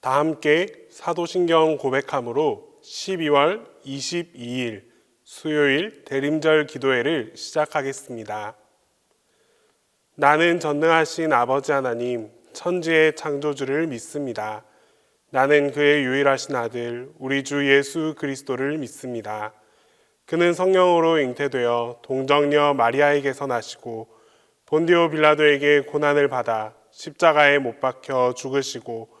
다 함께 사도신경 고백함으로 12월 22일 수요일 대림절 기도회를 시작하겠습니다. 나는 전능하신 아버지 하나님, 천지의 창조주를 믿습니다. 나는 그의 유일하신 아들, 우리 주 예수 그리스도를 믿습니다. 그는 성령으로 잉태되어 동정녀 마리아에게서 나시고 본디오 빌라도에게 고난을 받아 십자가에 못 박혀 죽으시고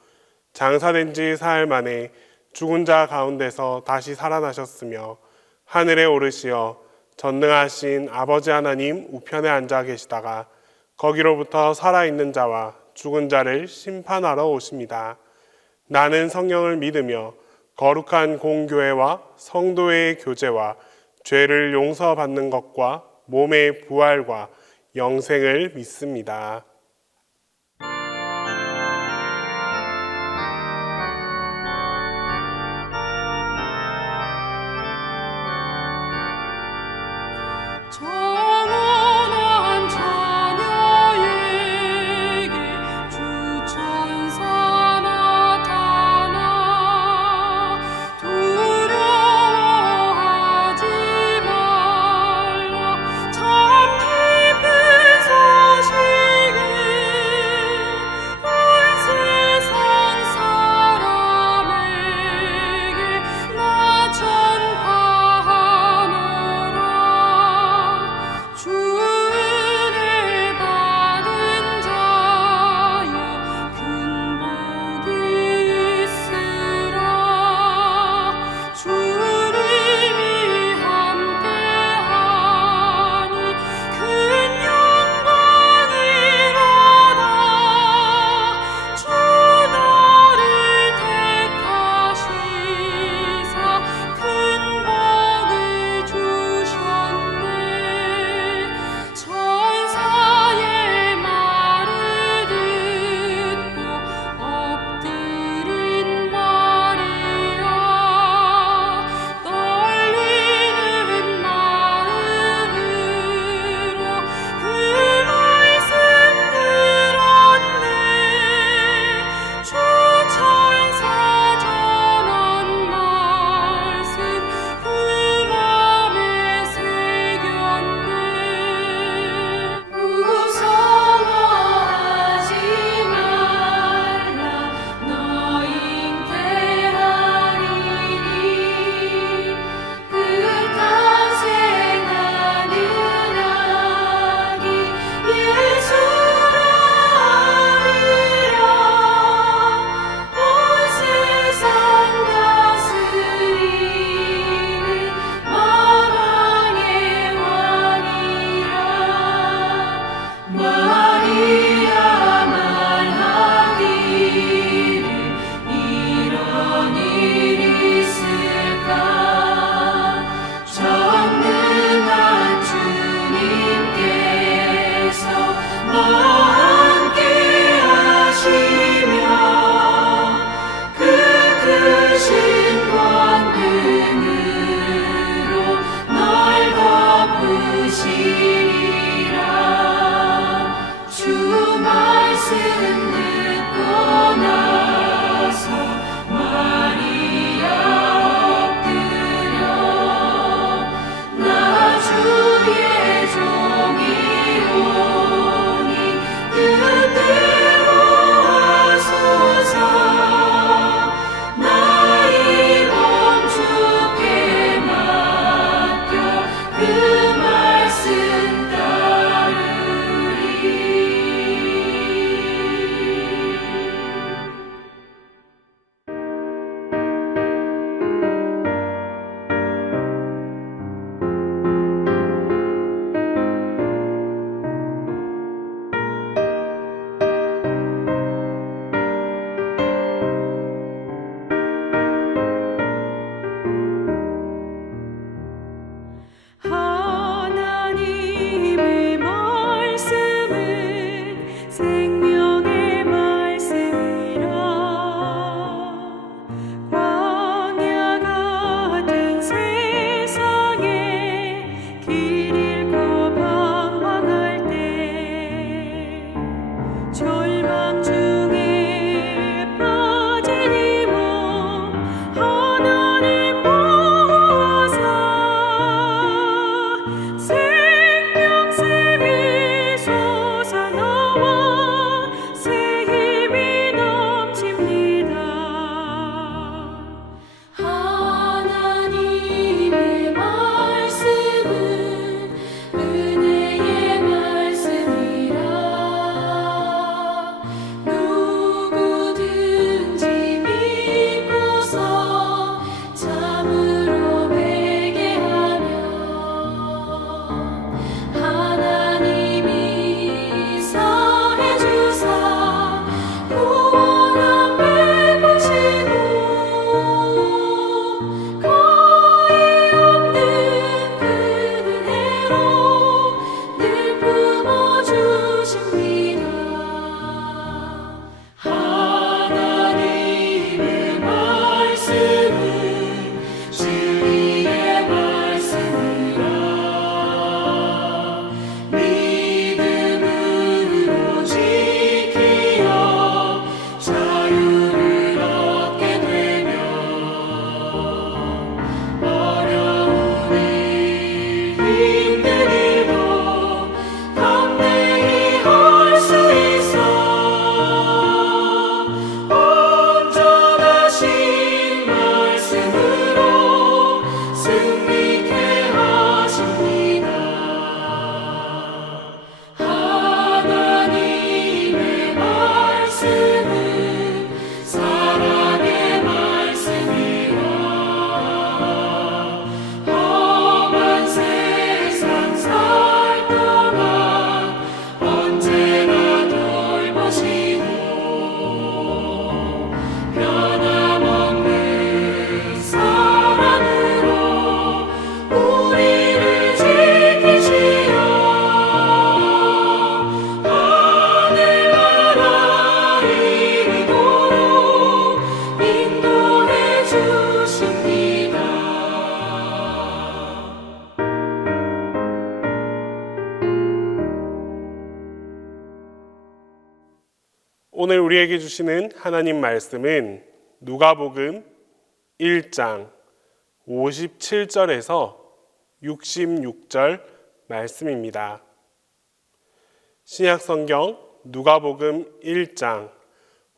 장사된 지 사흘 만에 죽은 자 가운데서 다시 살아나셨으며 하늘에 오르시어 전능하신 아버지 하나님 우편에 앉아 계시다가 거기로부터 살아있는 자와 죽은 자를 심판하러 오십니다. 나는 성령을 믿으며 거룩한 공교회와 성도의 교제와 죄를 용서받는 것과 몸의 부활과 영생을 믿습니다. 정원한 자녀에게 주 천사 나타나 두려워하지 말라 참 기쁜 소식을 오늘 우리에게 주시는 하나님 말씀은 누가복음 1장 57절에서 66절 말씀입니다. 신약성경 누가복음 1장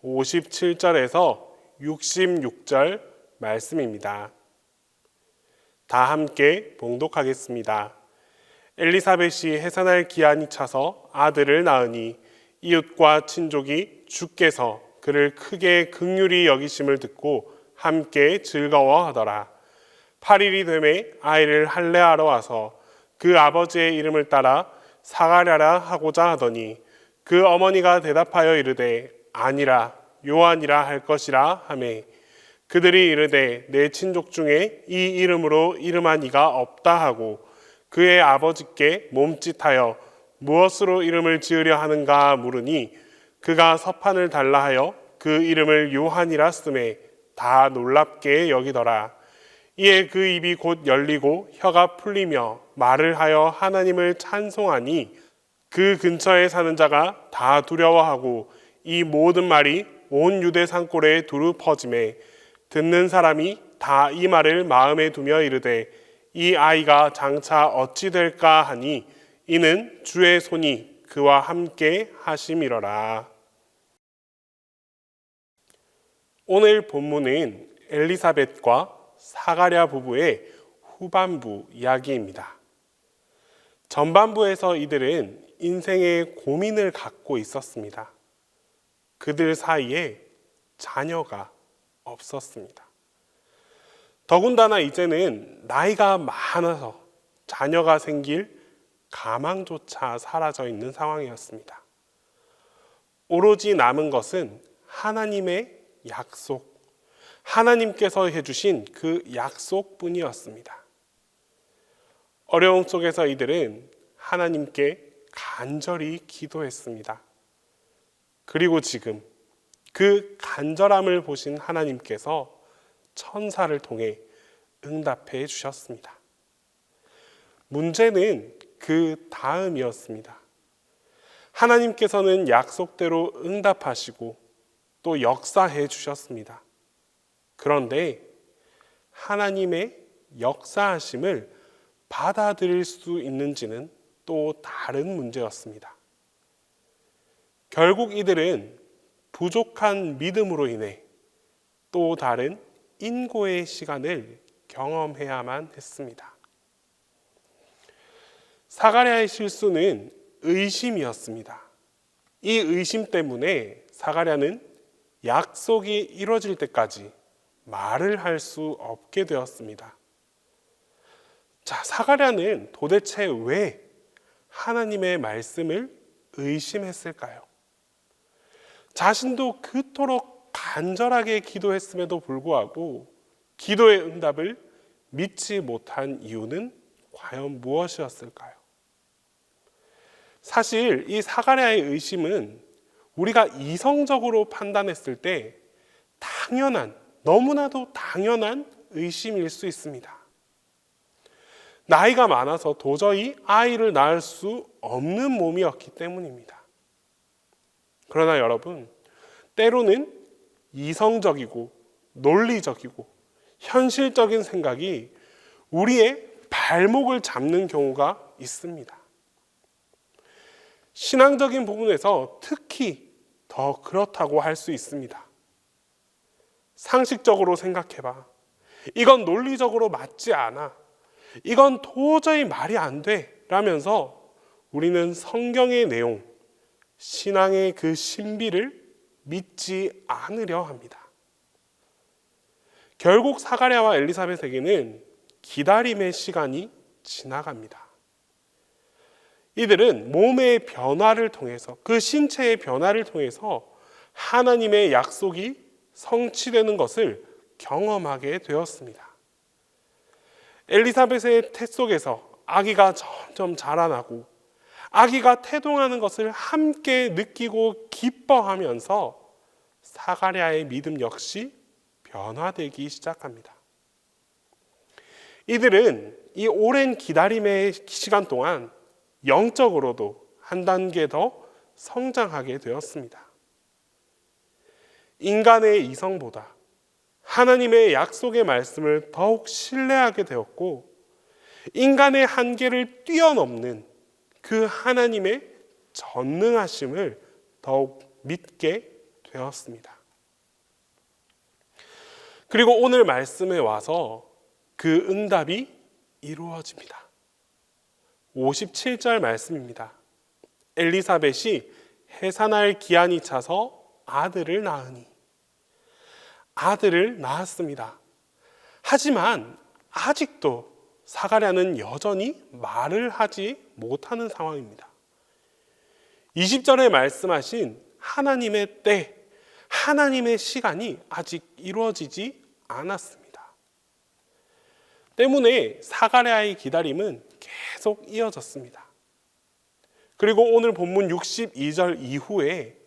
57절에서 66절 말씀입니다. 다 함께 봉독하겠습니다. 엘리사벳이 해산할 기한이 차서 아들을 낳으니 이웃과 친족이 주께서 그를 크게 긍휼히 여기심을 듣고 함께 즐거워하더라. 8일이 되매 아이를 할례하러 와서 그 아버지의 이름을 따라 사가랴라 하고자 하더니 그 어머니가 대답하여 이르되 아니라 요한이라 할 것이라 하매 그들이 이르되 내 친족 중에 이 이름으로 이름한 이가 없다 하고 그의 아버지께 몸짓하여 무엇으로 이름을 지으려 하는가 물으니 그가 서판을 달라 하여 그 이름을 요한이라 쓰매 다 놀랍게 여기더라. 이에 그 입이 곧 열리고 혀가 풀리며 말을 하여 하나님을 찬송하니 그 근처에 사는 자가 다 두려워하고 이 모든 말이 온 유대 산골에 두루 퍼지매 듣는 사람이 다 이 말을 마음에 두며 이르되 이 아이가 장차 어찌 될까 하니 이는 주의 손이 그와 함께 하심이러라. 오늘 본문은 엘리사벳과 사가랴 부부의 후반부 이야기입니다. 전반부에서 이들은 인생의 고민을 갖고 있었습니다. 그들 사이에 자녀가 없었습니다. 더군다나 이제는 나이가 많아서 자녀가 생길 가망조차 사라져 있는 상황이었습니다. 오로지 남은 것은 하나님의 약속, 하나님께서 해주신 그 약속뿐이었습니다. 어려움 속에서 이들은 하나님께 간절히 기도했습니다. 그리고 지금 그 간절함을 보신 하나님께서 천사를 통해 응답해 주셨습니다. 문제는 그 다음이었습니다. 하나님께서는 약속대로 응답하시고 또 역사해 주셨습니다. 그런데 하나님의 역사하심을 받아들일 수 있는지는 또 다른 문제였습니다. 결국 이들은 부족한 믿음으로 인해 또 다른 인고의 시간을 경험해야만 했습니다. 사가랴의 실수는 의심이었습니다. 이 의심 때문에 사가랴는 약속이 이루어질 때까지 말을 할 수 없게 되었습니다. 자, 사가랴는 도대체 왜 하나님의 말씀을 의심했을까요? 자신도 그토록 간절하게 기도했음에도 불구하고 기도의 응답을 믿지 못한 이유는 과연 무엇이었을까요? 사실 이 사가랴의 의심은 우리가 이성적으로 판단했을 때 당연한, 너무나도 당연한 의심일 수 있습니다. 나이가 많아서 도저히 아이를 낳을 수 없는 몸이었기 때문입니다. 그러나 여러분, 때로는 이성적이고 논리적이고 현실적인 생각이 우리의 발목을 잡는 경우가 있습니다. 신앙적인 부분에서 특히 더 그렇다고 할 수 있습니다. 상식적으로 생각해봐. 이건 논리적으로 맞지 않아. 이건 도저히 말이 안 돼. 라면서 우리는 성경의 내용, 신앙의 그 신비를 믿지 않으려 합니다. 결국 사가랴와 엘리사벳에게는 기다림의 시간이 지나갑니다. 이들은 몸의 변화를 통해서, 그 신체의 변화를 통해서 하나님의 약속이 성취되는 것을 경험하게 되었습니다. 엘리사벳의 태 속에서 아기가 점점 자라나고 아기가 태동하는 것을 함께 느끼고 기뻐하면서 사가랴의 믿음 역시 변화되기 시작합니다. 이들은 이 오랜 기다림의 시간 동안 영적으로도 한 단계 더 성장하게 되었습니다. 인간의 이성보다 하나님의 약속의 말씀을 더욱 신뢰하게 되었고, 인간의 한계를 뛰어넘는 그 하나님의 전능하심을 더욱 믿게 되었습니다. 그리고 오늘 말씀에 와서 그 응답이 이루어집니다. 57절 말씀입니다. 엘리사벳이 해산할 기한이 차서 아들을 낳으니. 아들을 낳았습니다. 하지만 아직도 사가랴는 여전히 말을 하지 못하는 상황입니다. 20절에 말씀하신 하나님의 때, 하나님의 시간이 아직 이루어지지 않았습니다. 때문에 사가랴의 기다림은 계속 이어졌습니다. 그리고 오늘 본문 62절 이후에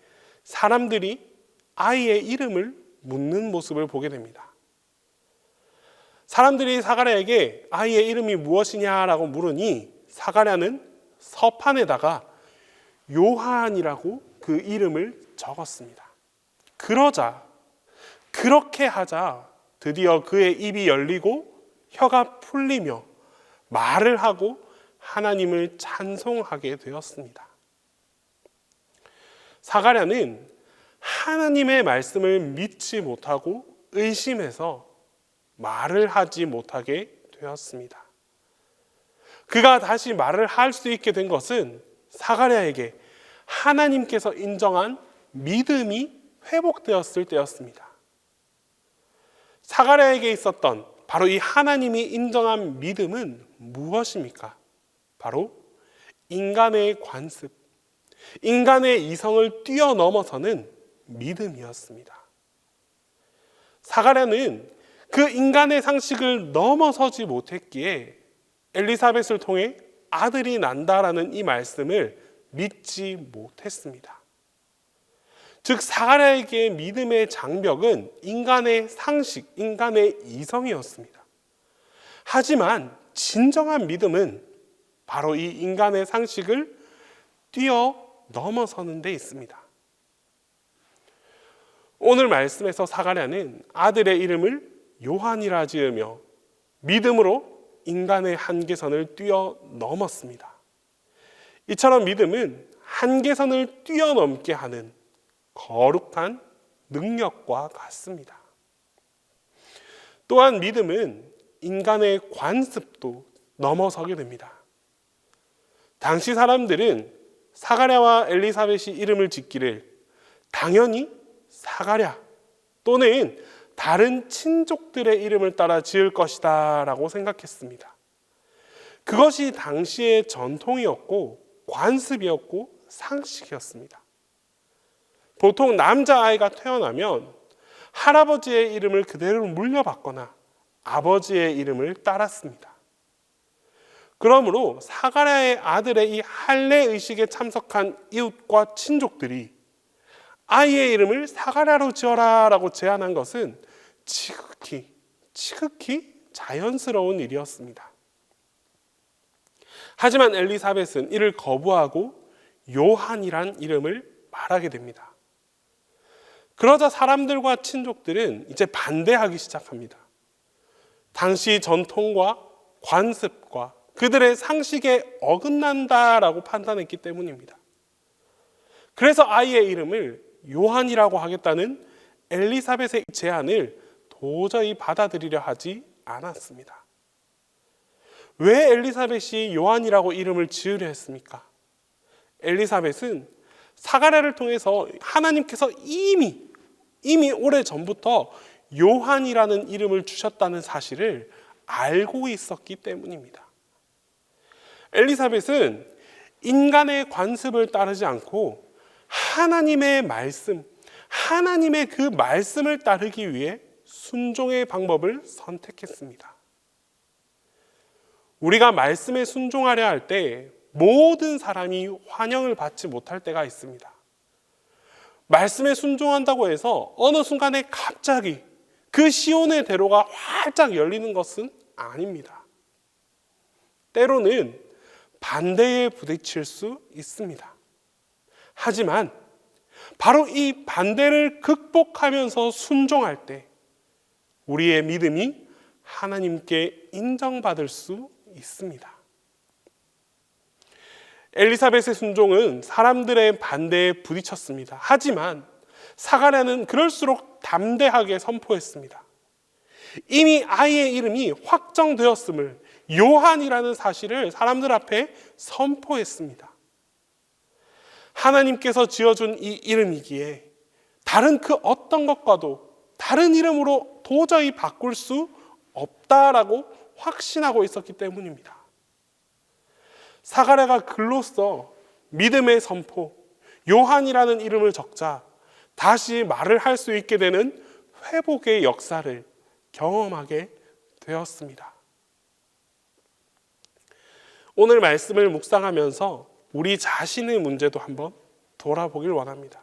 사람들이 아이의 이름을 묻는 모습을 보게 됩니다. 사람들이 사가랴에게 아이의 이름이 무엇이냐라고 물으니 사가랴는 서판에다가 요한이라고 그 이름을 적었습니다. 그렇게 하자 드디어 그의 입이 열리고 혀가 풀리며 말을 하고 하나님을 찬송하게 되었습니다. 사가랴는 하나님의 말씀을 믿지 못하고 의심해서 말을 하지 못하게 되었습니다. 그가 다시 말을 할 수 있게 된 것은 사가랴에게 하나님께서 인정한 믿음이 회복되었을 때였습니다. 사가랴에게 있었던 바로 이 하나님이 인정한 믿음은 무엇입니까? 바로 인간의 관습, 인간의 이성을 뛰어넘어서는 믿음이었습니다. 사가랴는 그 인간의 상식을 넘어서지 못했기에 엘리사벳을 통해 아들이 난다라는 이 말씀을 믿지 못했습니다. 즉 사가랴에게 믿음의 장벽은 인간의 상식, 인간의 이성이었습니다. 하지만 진정한 믿음은 바로 이 인간의 상식을 뛰어넘어서는 데 있습니다. 오늘 말씀에서 사가랴는 아들의 이름을 요한이라 지으며 믿음으로 인간의 한계선을 뛰어넘었습니다. 이처럼 믿음은 한계선을 뛰어넘게 하는 거룩한 능력과 같습니다. 또한 믿음은 인간의 관습도 넘어서게 됩니다. 당시 사람들은 사가랴와 엘리사벳이 이름을 짓기를 당연히 사가랴 또는 다른 친족들의 이름을 따라 지을 것이다 라고 생각했습니다. 그것이 당시의 전통이었고 관습이었고 상식이었습니다. 보통 남자아이가 태어나면 할아버지의 이름을 그대로 물려받거나 아버지의 이름을 따랐습니다. 그러므로 사가랴의 아들의 이 할례의식에 참석한 이웃과 친족들이 아이의 이름을 사가랴로 지어라 라고 제안한 것은 지극히 자연스러운 일이었습니다. 하지만 엘리사벳은 이를 거부하고 요한이란 이름을 말하게 됩니다. 그러자 사람들과 친족들은 이제 반대하기 시작합니다. 당시 전통과 관습과 그들의 상식에 어긋난다라고 판단했기 때문입니다. 그래서 아이의 이름을 요한이라고 하겠다는 엘리사벳의 제안을 도저히 받아들이려 하지 않았습니다. 왜 엘리사벳이 요한이라고 이름을 지으려 했습니까? 엘리사벳은 사가랴를 통해서 하나님께서 이미 오래전부터 요한이라는 이름을 주셨다는 사실을 알고 있었기 때문입니다. 엘리사벳은 인간의 관습을 따르지 않고 하나님의 말씀, 하나님의 그 말씀을 따르기 위해 순종의 방법을 선택했습니다. 우리가 말씀에 순종하려 할 때 모든 사람이 환영을 받지 못할 때가 있습니다. 말씀에 순종한다고 해서 어느 순간에 갑자기 그 시온의 대로가 활짝 열리는 것은 아닙니다. 때로는 반대에 부딪힐 수 있습니다. 하지만 바로 이 반대를 극복하면서 순종할 때 우리의 믿음이 하나님께 인정받을 수 있습니다. 엘리사벳의 순종은 사람들의 반대에 부딪혔습니다. 하지만 사가랴는 그럴수록 담대하게 선포했습니다. 이미 아이의 이름이 확정되었음을, 요한이라는 사실을 사람들 앞에 선포했습니다. 하나님께서 지어준 이 이름이기에 다른 그 어떤 것과도 다른 이름으로 도저히 바꿀 수 없다라고 확신하고 있었기 때문입니다. 사가랴가 글로써 믿음의 선포, 요한이라는 이름을 적자 다시 말을 할 수 있게 되는 회복의 역사를 경험하게 되었습니다. 오늘 말씀을 묵상하면서 우리 자신의 문제도 한번 돌아보길 원합니다.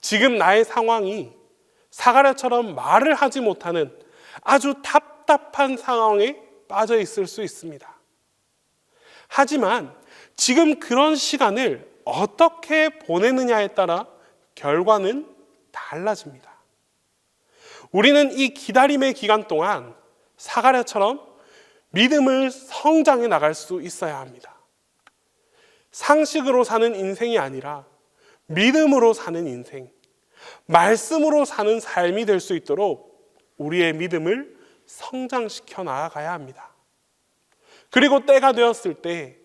지금 나의 상황이 사가랴처럼 말을 하지 못하는 아주 답답한 상황에 빠져 있을 수 있습니다. 하지만 지금 그런 시간을 어떻게 보내느냐에 따라 결과는 달라집니다. 우리는 이 기다림의 기간 동안 사가랴처럼 믿음을 성장해 나갈 수 있어야 합니다. 상식으로 사는 인생이 아니라 믿음으로 사는 인생, 말씀으로 사는 삶이 될 수 있도록 우리의 믿음을 성장시켜 나아가야 합니다. 그리고 때가 되었을 때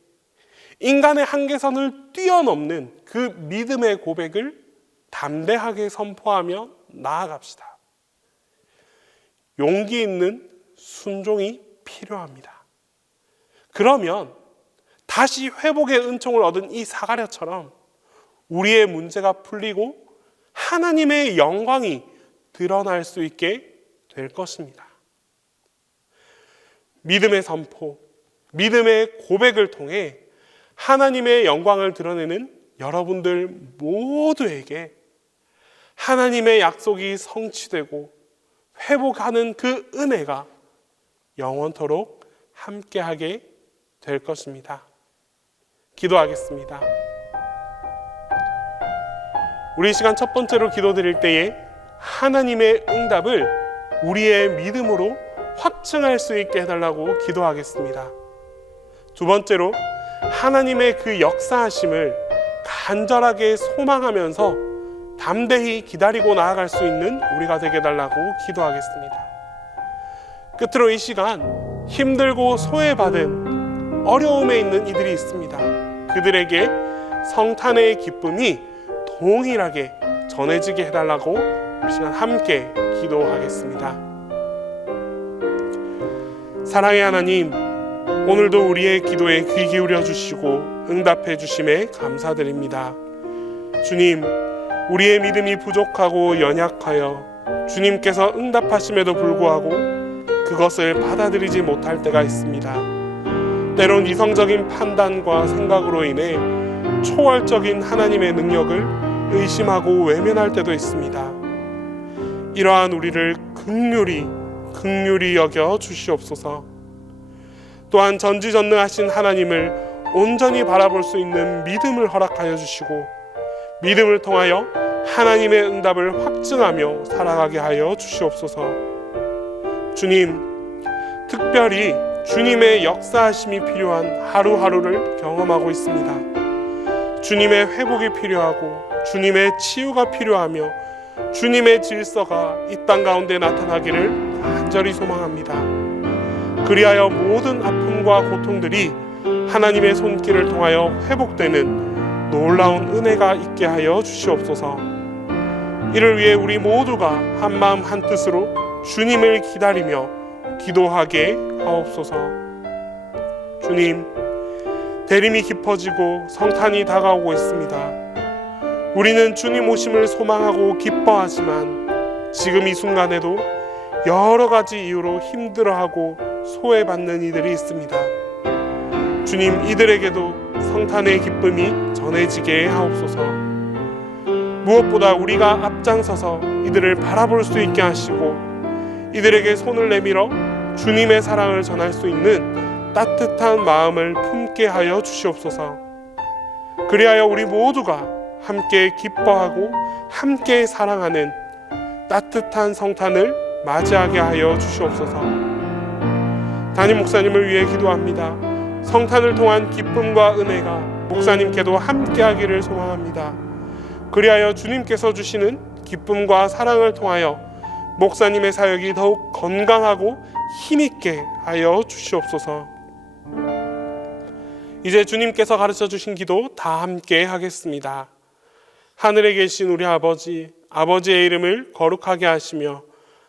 인간의 한계선을 뛰어넘는 그 믿음의 고백을 담대하게 선포하며 나아갑시다. 용기 있는 순종이 필요합니다. 그러면 다시 회복의 은총을 얻은 이 사가랴처럼 우리의 문제가 풀리고 하나님의 영광이 드러날 수 있게 될 것입니다. 믿음의 선포, 믿음의 고백을 통해 하나님의 영광을 드러내는 여러분들 모두에게 하나님의 약속이 성취되고 회복하는 그 은혜가 영원토록 함께하게 될 것입니다. 기도하겠습니다. 우리 시간 첫 번째로 기도드릴 때에 하나님의 응답을 우리의 믿음으로 확증할 수 있게 해달라고 기도하겠습니다. 두 번째로 하나님의 그 역사하심을 간절하게 소망하면서 담대히 기다리고 나아갈 수 있는 우리가 되게 해달라고 기도하겠습니다. 끝으로 이 시간 힘들고 소외받은 어려움에 있는 이들이 있습니다. 그들에게 성탄의 기쁨이 동일하게 전해지게 해달라고 이 시간 함께 기도하겠습니다. 사랑의 하나님, 오늘도 우리의 기도에 귀 기울여 주시고 응답해 주심에 감사드립니다. 주님, 우리의 믿음이 부족하고 연약하여 주님께서 응답하심에도 불구하고 그것을 받아들이지 못할 때가 있습니다. 때론 이성적인 판단과 생각으로 인해 초월적인 하나님의 능력을 의심하고 외면할 때도 있습니다. 이러한 우리를 긍휼히 여겨 주시옵소서. 또한 전지전능하신 하나님을 온전히 바라볼 수 있는 믿음을 허락하여 주시고 믿음을 통하여 하나님의 응답을 확증하며 살아가게 하여 주시옵소서. 주님, 특별히 주님의 역사하심이 필요한 하루하루를 경험하고 있습니다. 주님의 회복이 필요하고 주님의 치유가 필요하며 주님의 질서가 이 땅 가운데 나타나기를 간절히 소망합니다. 그리하여 모든 아픔과 고통들이 하나님의 손길을 통하여 회복되는 놀라운 은혜가 있게 하여 주시옵소서. 이를 위해 우리 모두가 한마음 한뜻으로 주님을 기다리며 기도하게 하옵소서. 주님, 대림이 깊어지고 성탄이 다가오고 있습니다. 우리는 주님 오심을 소망하고 기뻐하지만 지금 이 순간에도 여러 가지 이유로 힘들어하고 소외받는 이들이 있습니다. 주님, 이들에게도 성탄의 기쁨이 전해지게 하옵소서. 무엇보다 우리가 앞장서서 이들을 바라볼 수 있게 하시고 이들에게 손을 내밀어 주님의 사랑을 전할 수 있는 따뜻한 마음을 품게 하여 주시옵소서. 그리하여 우리 모두가 함께 기뻐하고 함께 사랑하는 따뜻한 성탄을 맞이하게 하여 주시옵소서. 담임 목사님을 위해 기도합니다. 성탄을 통한 기쁨과 은혜가 목사님께도 함께하기를 소망합니다. 그리하여 주님께서 주시는 기쁨과 사랑을 통하여 목사님의 사역이 더욱 건강하고 힘있게 하여 주시옵소서. 이제 주님께서 가르쳐 주신 기도 다 함께 하겠습니다. 하늘에 계신 우리 아버지, 아버지의 이름을 거룩하게 하시며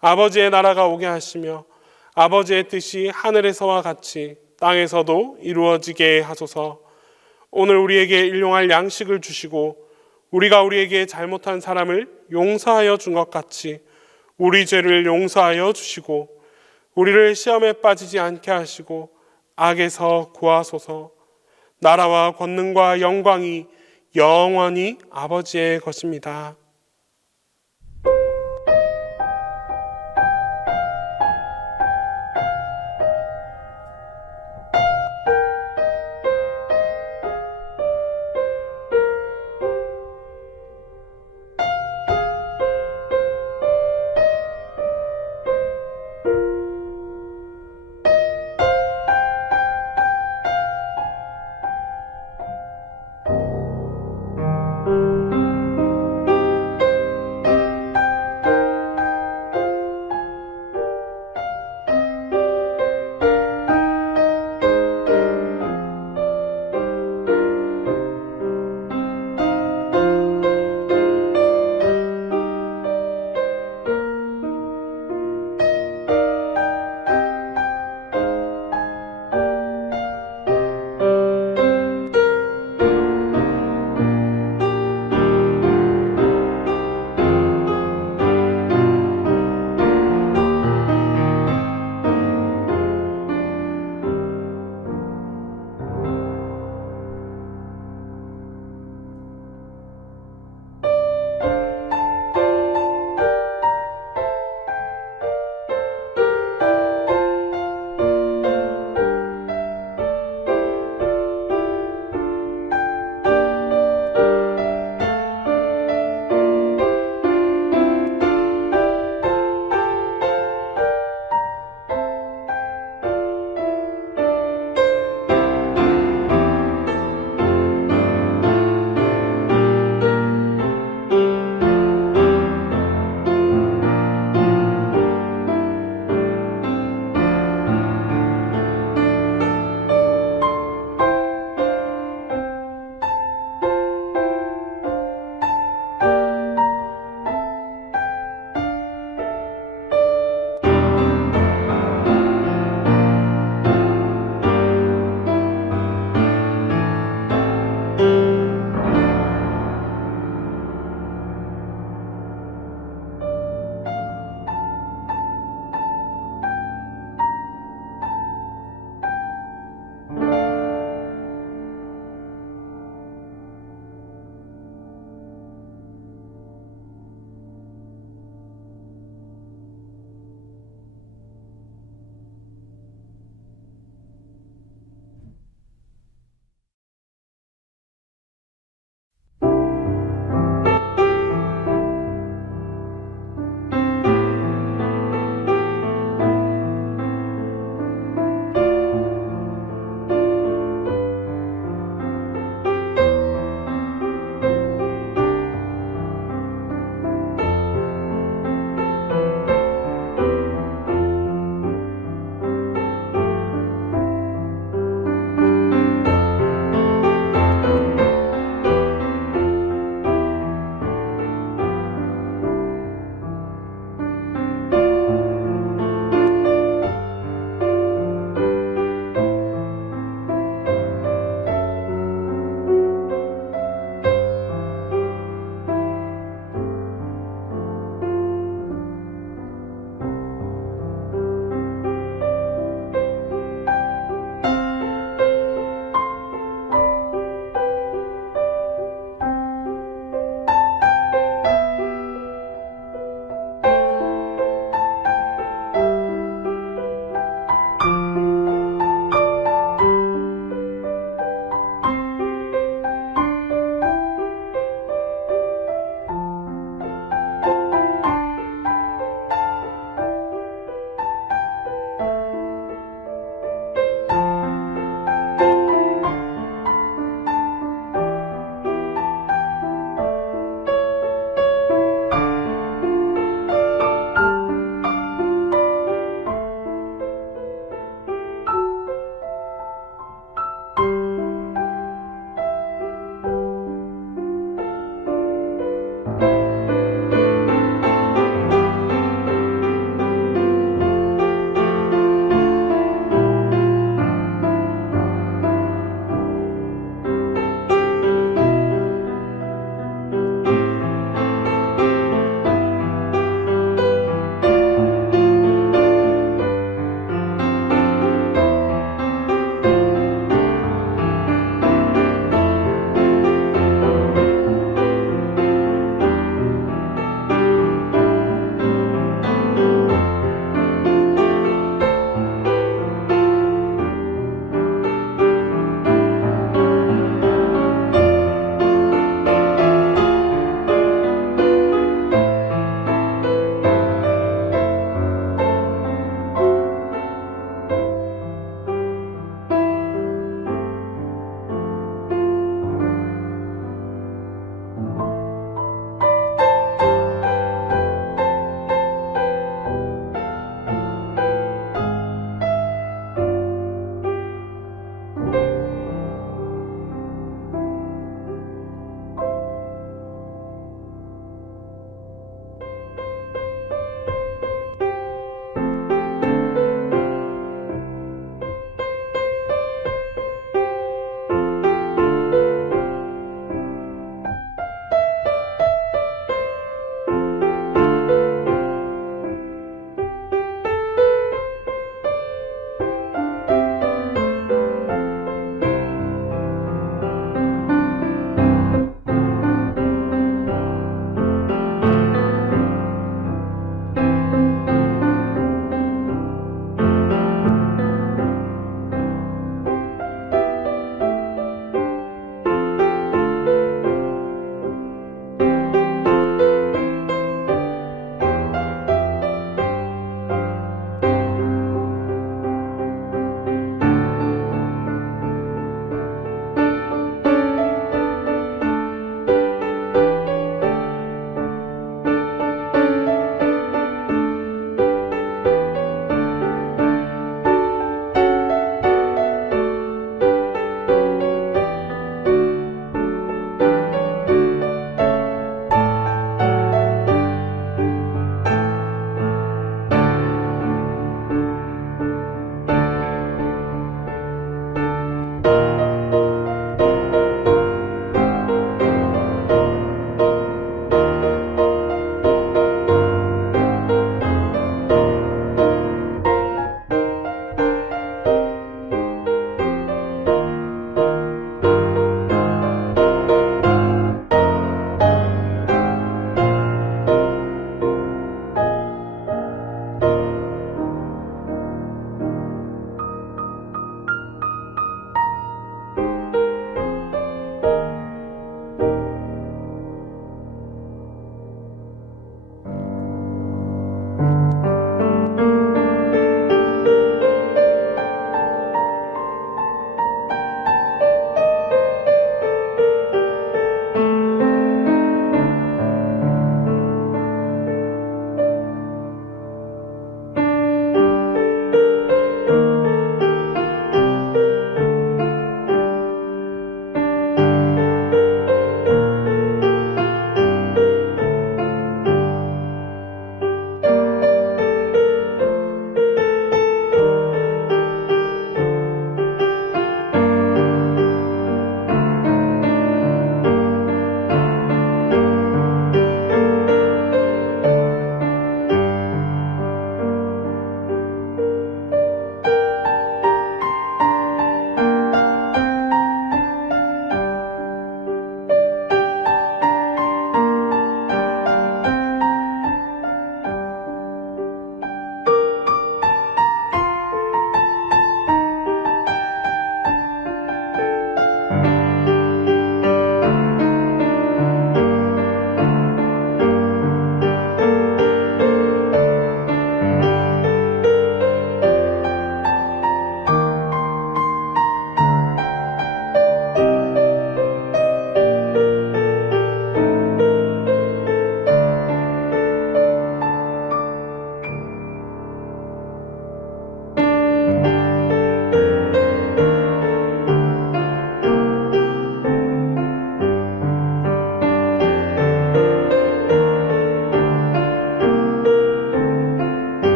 아버지의 나라가 오게 하시며 아버지의 뜻이 하늘에서와 같이 땅에서도 이루어지게 하소서. 오늘 우리에게 일용할 양식을 주시고 우리가 우리에게 잘못한 사람을 용서하여 준 것 같이 우리 죄를 용서하여 주시고 우리를 시험에 빠지지 않게 하시고 악에서 구하소서. 나라와 권능과 영광이 영원히 아버지의 것입니다.